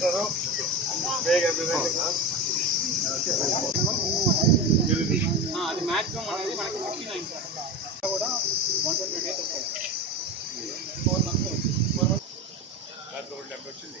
చేస్తారు. అది మ్యాక్సిమం అనేది మనకి ఫిఫ్టీ నైన్ కూడా వన్ ట్వంటీ డేస్ వస్తుంది ఫోర్ వచ్చింది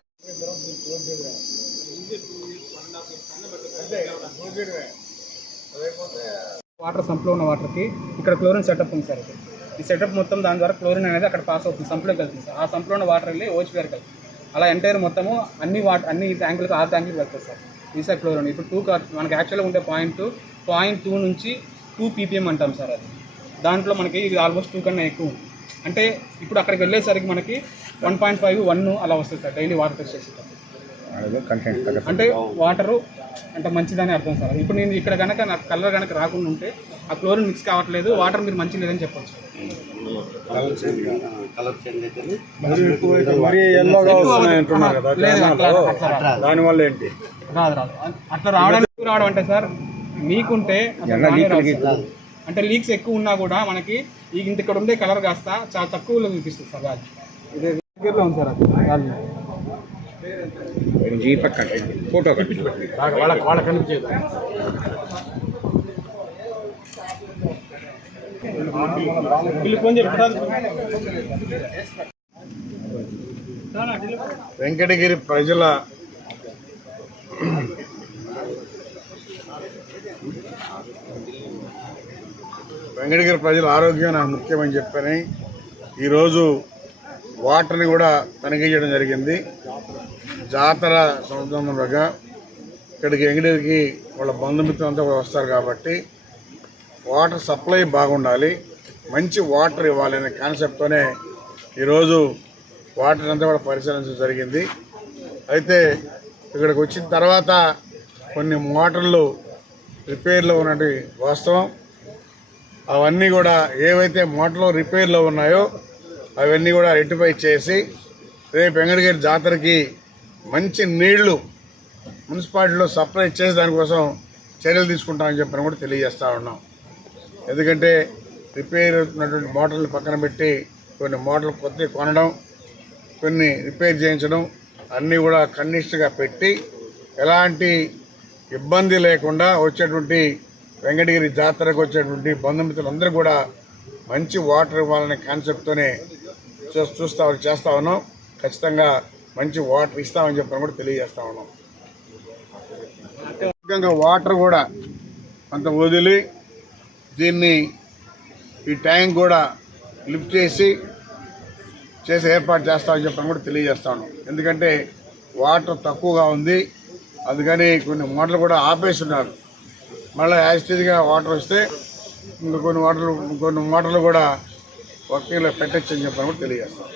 వాటర్ సంప్లో ఉన్న వాటర్కి ఇక్కడ క్లోరిన్ సెటప్ ఉంది సార్ ఈ సెటప్ మొత్తం దాని ద్వారా క్లోరిన్ అనేది అక్కడ పాస్ అవుతుంది సంప్లోకి వెళ్తుంది సార్. ఆ సంప్లో ఉన్న వాటర్ వెళ్ళి ఓచివేర్ వెళ్తుంది. అలా ఎంటైర్ మొత్తము అన్ని వాటర్ అన్ని ట్యాంకులకు ఆ ట్యాంకులకు వెళ్తుంది సార్. ఈసా క్లోరిన్. ఇప్పుడు టూ మనకి యాక్చువల్గా ఉండే పాయింట్ పాయింట్ టూ నుంచి టూ పీపీఎం అంటాం సార్ అది. దాంట్లో మనకి ఇది ఆల్మోస్ట్ టూ కన్నా ఎక్కువ ఉంది. అంటే ఇప్పుడు అక్కడికి వెళ్ళేసరికి మనకి వన్ పాయింట్ ఫైవ్ వన్ అలా వస్తుంది సార్ డైలీ వాటర్ టెస్ట్ చేసేటప్పుడు. అంటే వాటరు అంటే మంచిదని అర్థం సార్. ఇప్పుడు నేను ఇక్కడ కనుక నాకు కలర్ కనుక రాకుండా ఉంటే ఆ క్లోరిన్ మిక్స్ కావట్లేదు వాటర్ మీరు మంచి లేదని చెప్పొచ్చు. దానివల్ల ఏంటి? రాదు రాదు. అట్లా రావడానికి రావడం అంటే సార్ మీకుంటే. అంటే లీక్స్ ఎక్కువ ఉన్నా కూడా మనకి ఈ ఇంత ఇక్కడ ఉండే కలర్ కాస్త చాలా తక్కువలో చూపిస్తుంది సార్ గాలి ఇది దగ్గరలో ఉంది సార్ అది. గాలి ఫోటో వాళ్ళకి వాళ్ళకి కనిపించేది వీళ్ళు వెంకటగిరి ప్రజల వెంకటగిరి ప్రజల ఆరోగ్యం నాకు ముఖ్యమని చెప్పని ఈరోజు వాటర్ని కూడా తనిఖీ చేయడం జరిగింది. జాతర సందర్భంగా ఇక్కడికి వెంకటగిరికి వాళ్ళ బంధుమిత్రులు అంతా కూడా వస్తారు కాబట్టి వాటర్ సప్లై బాగుండాలి. మంచి వాటర్ ఇవ్వాలనే కాన్సెప్ట్తోనే ఈరోజు వాటర్ అంతా కూడా పరిశీలించడం జరిగింది. అయితే ఇక్కడికి వచ్చిన తర్వాత కొన్ని మోటార్లు రిపేర్లో ఉన్నటువంటి వాస్తవం. అవన్నీ కూడా ఏవైతే మోటార్లు రిపేర్లో ఉన్నాయో అవన్నీ కూడా రెక్టిఫై చేసి రేపు వెంకటగిరి జాతరకి మంచి నీళ్ళు మున్సిపాలిటీలో సప్లై చేసి దానికోసం చర్యలు తీసుకుంటామని చెప్పని కూడా తెలియజేస్తూ ఉన్నాం. ఎందుకంటే రిపేర్ ఉన్నటువంటి మోటార్లు పక్కన పెట్టి కొన్ని మోటార్లు కొత్త కొనడం కొన్ని రిపేర్ చేయించడం అన్నీ కూడా కన్నిష్గా పెట్టి ఎలాంటి ఇబ్బంది లేకుండా వచ్చేటువంటి వెంకటగిరి జాతరకు వచ్చేటువంటి బంధుమిత్రులందరూ కూడా మంచి వాటర్ ఇవ్వాలనే కాన్సెప్ట్తోనే చూస్తా చేస్తా ఉన్నాం. ఖచ్చితంగా మంచి వాటర్ ఇస్తామని చెప్పని కూడా తెలియజేస్తా ఉన్నాం. ముఖ్యంగా వాటర్ కూడా కొంత వదిలి దీన్ని ఈ ట్యాంక్ కూడా లిఫ్ట్ చేసి చేసి ఏర్పాటు చేస్తామని చెప్పని కూడా తెలియజేస్తా ఉన్నాం. ఎందుకంటే వాటర్ తక్కువగా ఉంది. అందుకని కొన్ని మోటార్లు కూడా ఆపేస్తున్నారు. మళ్ళీ యాజిటీగా వాటర్ వస్తే ఇంకా కొన్ని వాటర్లు కొన్ని మోటార్లు కూడా వర్కింగ్లో పెట్టచ్చని చెప్పని కూడా తెలియజేస్తాం.